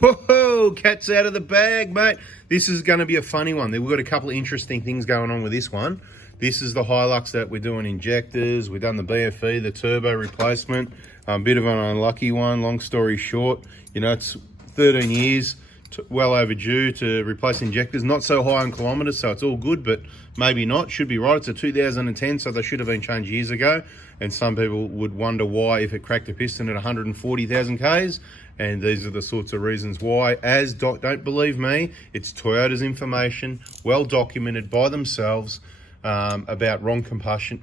Whoa, cat's out of the bag, mate. This is going to be a funny one. We've got a couple of interesting things going on with this one. This is the Hilux that we're doing injectors. We've done the BFE, the turbo replacement. A bit of an unlucky one, long story short. You know, it's 13 years, well overdue to replace injectors. Not so high on kilometers, so it's all good, but maybe not. Should be right. It's a 2010, so they should have been changed years ago. And some people would wonder why if it cracked a piston at 140,000 Ks. And these are the sorts of reasons why. Don't believe me, it's Toyota's information, well documented by themselves, about wrong combustion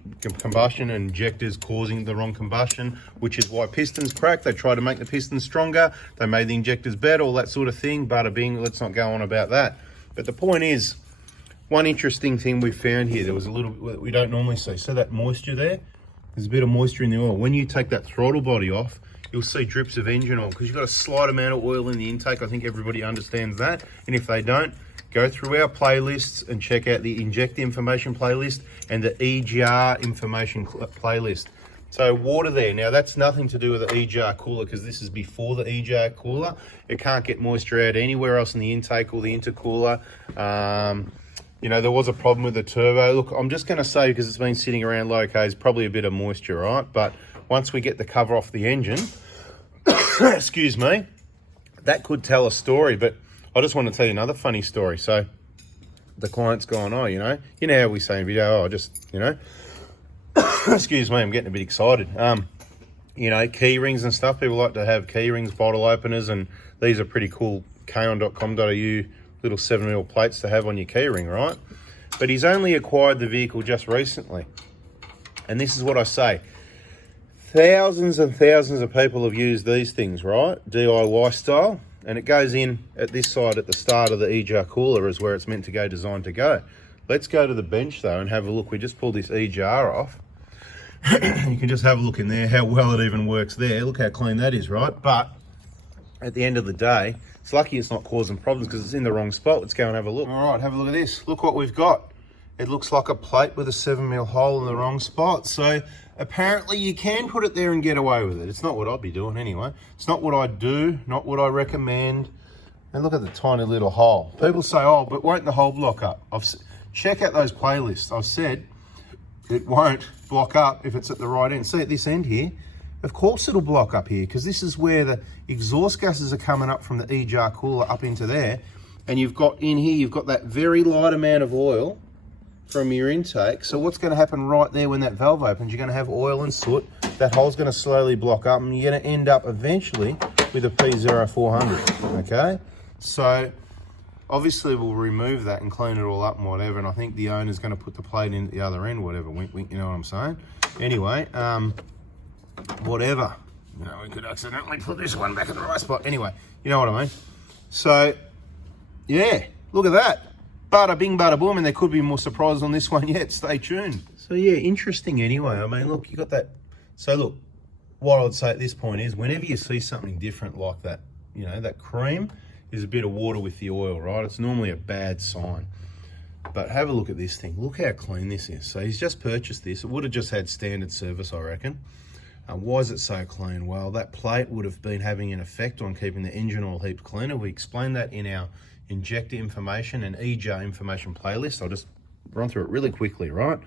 and injectors causing the wrong combustion, which is why pistons crack. They try to make the pistons stronger. They made the injectors better, all that sort of thing. Bada bing, let's not go on about that. But the point is, one interesting thing we found here, there was a little, we don't normally see. So that moisture there, there's a bit of moisture in the oil. When you take that throttle body off, you'll see drips of engine oil because you've got a slight amount of oil in the intake. I think everybody understands that. And if they don't, go through our playlists and check out the inject information playlist and the EGR information playlist. So water there. Now that's nothing to do with the EGR cooler because this is before the EGR cooler. It can't get moisture out anywhere else in the intake or the intercooler. You know, there was a problem with the turbo. Look, I'm just going to say, because it's been sitting around low Ks, probably a bit of moisture, right? But once we get the cover off the engine, excuse me, that could tell a story. But I just want to tell you another funny story. So the client's gone, oh, you know how we say in video, oh, just, you know, excuse me, I'm getting a bit excited. You know, key rings and stuff. People like to have key rings, bottle openers, and these are pretty cool. Kaon.com.au little 7mm plates to have on your key ring, right? But he's only acquired the vehicle just recently. And this is what I say. Thousands and thousands of people have used these things, right? DIY style. And it goes in at this side at the start of the EGR cooler is where it's meant to go, designed to go. Let's go to the bench though and have a look. We just pulled this EGR off. You can just have a look in there, how well it even works there. Look how clean that is, right? But at the end of the day, it's lucky it's not causing problems because it's in the wrong spot. Let's go and have a look. All right, have a look at this. Look what we've got. It looks like a plate with a 7mm hole in the wrong spot. So apparently you can put it there and get away with it. It's not what I'd be doing anyway. It's not what I do, not what I recommend. And look at the tiny little hole. People say, oh, but won't the hole block up? Check out those playlists. I've said it won't block up if it's at the right end. See at this end here? Of course it'll block up here because this is where the exhaust gases are coming up from the EGR cooler up into there. And you've got in here, you've got that very light amount of oil from your intake. So what's going to happen right there when that valve opens, you're going to have oil and soot. That hole's going to slowly block up and you're going to end up eventually with a P0400, okay? So obviously we'll remove that and clean it all up and whatever, and I think the owner's going to put the plate in at the other end, whatever, wink, wink, you know what I'm saying? Anyway, whatever. You know, we could accidentally put this one back in the right spot. Anyway, you know what I mean? So, yeah, look at that. Bada bing, bada boom, and there could be more surprises on this one yet. Stay tuned. So, yeah, interesting anyway. I mean, look, you got that. So, look, what I would say at this point is whenever you see something different like that, you know, that cream is a bit of water with the oil, right? It's normally a bad sign. But have a look at this thing. Look how clean this is. So he's just purchased this. It would have just had standard service, I reckon. Why is it so clean? Well, that plate would have been having an effect on keeping the engine oil heaps cleaner. We explained that in our injector information and EGR information playlist. I'll just run through it really quickly, right?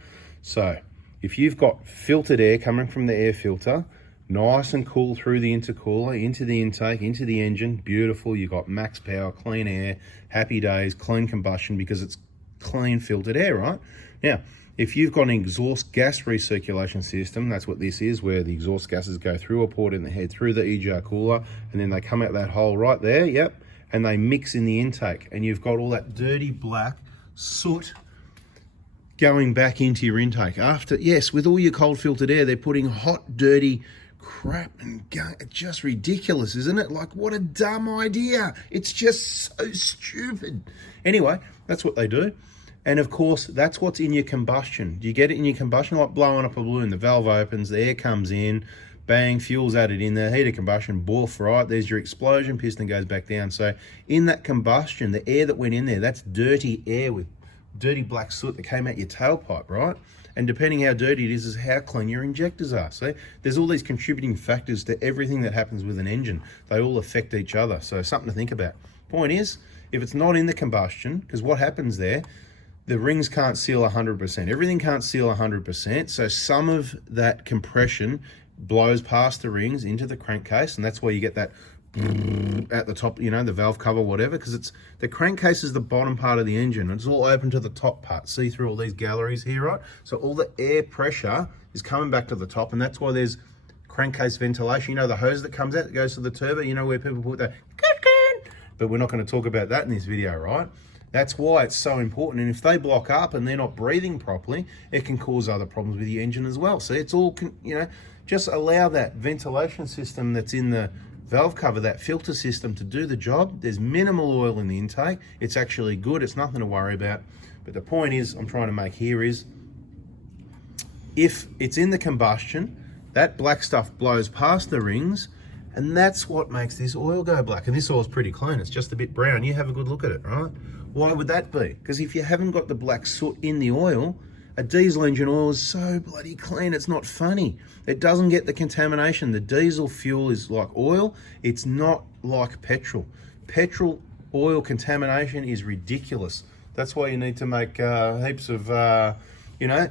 So if you've got filtered air coming from the air filter, nice and cool through the intercooler, into the intake, into the engine, beautiful. You've got max power, clean air, happy days, clean combustion because it's clean filtered air, right? Now, if you've got an exhaust gas recirculation system, that's what this is, where the exhaust gases go through a port in the head, through the EGR cooler, and then they come out that hole right there, yep, and they mix in the intake. And you've got all that dirty black soot going back into your intake. After, yes, with all your cold filtered air, they're putting hot, dirty crap and gunk. It's just ridiculous, isn't it? Like, what a dumb idea. It's just so stupid. Anyway, that's what they do. And of course, that's what's in your combustion. Do you get it in your combustion? Like blowing up a balloon. The valve opens, the air comes in, bang, fuel's added in there, heat of combustion, boof, right? There's your explosion, piston goes back down. So in that combustion, the air that went in there, that's dirty air with dirty black soot that came out your tailpipe, right? And depending how dirty it is how clean your injectors are. So there's all these contributing factors to everything that happens with an engine. They all affect each other. So something to think about. Point is, if it's not in the combustion, because what happens there, the rings can't seal 100%. Everything can't seal 100%. So some of that compression blows past the rings into the crankcase, and that's why you get that at the top, you know, the valve cover, whatever, because it's the crankcase is the bottom part of the engine. It's all open to the top part. See through all these galleries here, right? So all the air pressure is coming back to the top, and that's why there's crankcase ventilation. You know, the hose that comes out that goes to the turbo, you know, where people put that, but we're not going to talk about that in this video, right? That's why it's so important. And if they block up and they're not breathing properly, it can cause other problems with the engine as well. So it's all, you know, just allow that ventilation system that's in the valve cover, that filter system, to do the job. There's minimal oil in the intake. It's actually good. It's nothing to worry about. But the point is, I'm trying to make here is, if it's in the combustion, that black stuff blows past the rings, and that's what makes this oil go black. And this oil's pretty clean. It's just a bit brown. You have a good look at it, right? Why would that be? Because if you haven't got the black soot in the oil, a diesel engine oil is so bloody clean, it's not funny. It doesn't get the contamination. The diesel fuel is like oil. It's not like petrol. Petrol oil contamination is ridiculous. That's why you need to make heaps of, you know,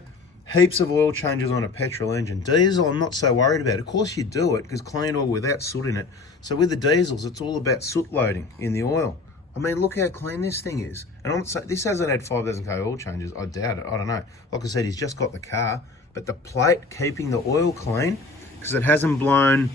heaps of oil changes on a petrol engine. Diesel, I'm not so worried about. Of course you do it, because clean oil without soot in it. So with the diesels, it's all about soot loading in the oil. I mean, look how clean this thing is. And I'm not saying, this hasn't had 5,000k oil changes. I doubt it. I don't know. Like I said, he's just got the car. But the plate keeping the oil clean, because it hasn't blown,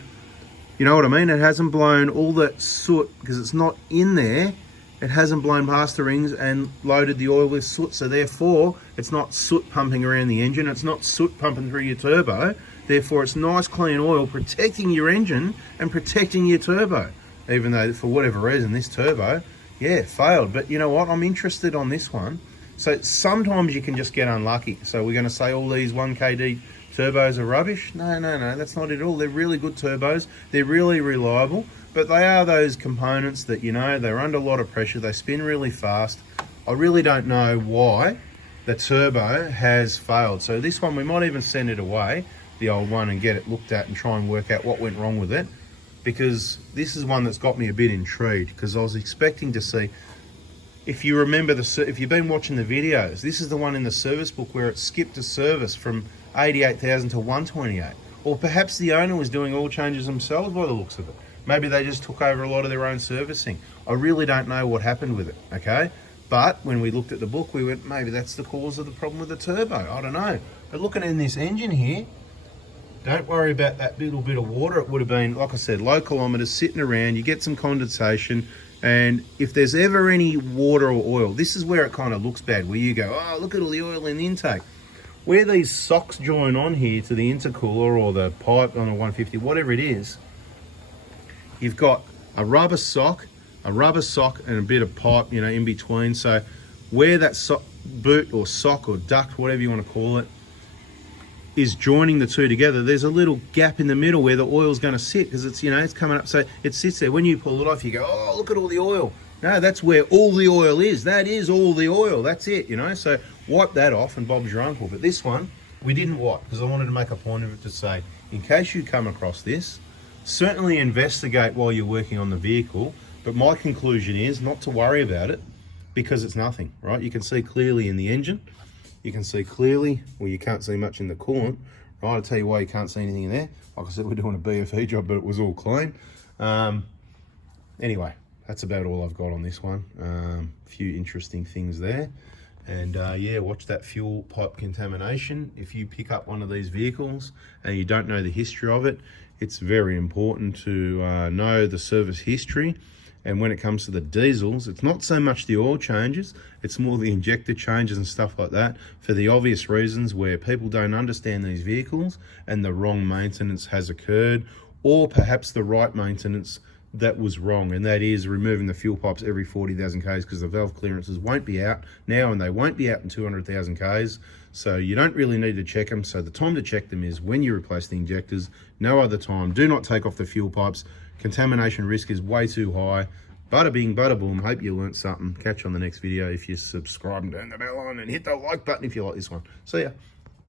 you know what I mean? It hasn't blown all that soot, because it's not in there. It hasn't blown past the rings and loaded the oil with soot. So therefore, it's not soot pumping around the engine. It's not soot pumping through your turbo. Therefore, it's nice, clean oil protecting your engine and protecting your turbo. Even though, for whatever reason, this turbo, yeah, it failed. But you know what? I'm interested on this one. So sometimes you can just get unlucky. So we're going to say all these 1KD turbos are rubbish? No, that's not it at all. They're really good turbos. They're really reliable. But they are those components that, you know, they're under a lot of pressure. They spin really fast. I really don't know why the turbo has failed. So this one, we might even send it away, the old one, and get it looked at and try and work out what went wrong with it. Because this is one that's got me a bit intrigued, because I was expecting to see, if you remember, if you've been watching the videos, this is the one in the service book where it skipped a service from 88,000 to 128. Or perhaps the owner was doing oil changes themselves by the looks of it. Maybe they just took over a lot of their own servicing. I really don't know what happened with it, okay? But when we looked at the book, we went, maybe that's the cause of the problem with the turbo. I don't know. But looking in this engine here, don't worry about that little bit of water. It would have been, like I said, low kilometers sitting around. You get some condensation. And if there's ever any water or oil, this is where it kind of looks bad, where you go, oh, look at all the oil in the intake. Where these socks join on here to the intercooler or the pipe on a 150, whatever it is, you've got a rubber sock and a bit of pipe, you know, in between. So where that boot or sock or duct, whatever you want to call it, is joining the two together, there's a little gap in the middle where the oil's going to sit, because it's, you know, it's coming up, so it sits there. When you pull it off, you go, oh, look at all the oil. No, that's where all the oil is. That is all the oil. That's it, you know. So wipe that off and Bob's your uncle. But this one, we didn't wipe, because I wanted to make a point of it to say, in case you come across this, certainly investigate while you're working on the vehicle. But my conclusion is not to worry about it, because it's nothing, right? You can see clearly in the engine. You can see clearly, well, you can't see much in the coolant, right? I'll tell you why you can't see anything in there. Like I said, we're doing a BFE job, but it was all clean. Anyway, that's about all I've got on this one. A few interesting things there. And yeah, watch that fuel pipe contamination. If you pick up one of these vehicles and you don't know the history of it, it's very important to know the service history. And when it comes to the diesels, it's not so much the oil changes, it's more the injector changes and stuff like that, for the obvious reasons where people don't understand these vehicles and the wrong maintenance has occurred, or perhaps the right maintenance that was wrong, and that is removing the fuel pipes every 40,000 Ks, because the valve clearances won't be out now and they won't be out in 200,000 Ks. So you don't really need to check them. So the time to check them is when you replace the injectors, no other time. Do not take off the fuel pipes. Contamination risk is way too high. Bada bing, bada boom. Hope you learnt something. Catch you on the next video. If you subscribe and turn the bell on and hit the like button if you like this one. See ya.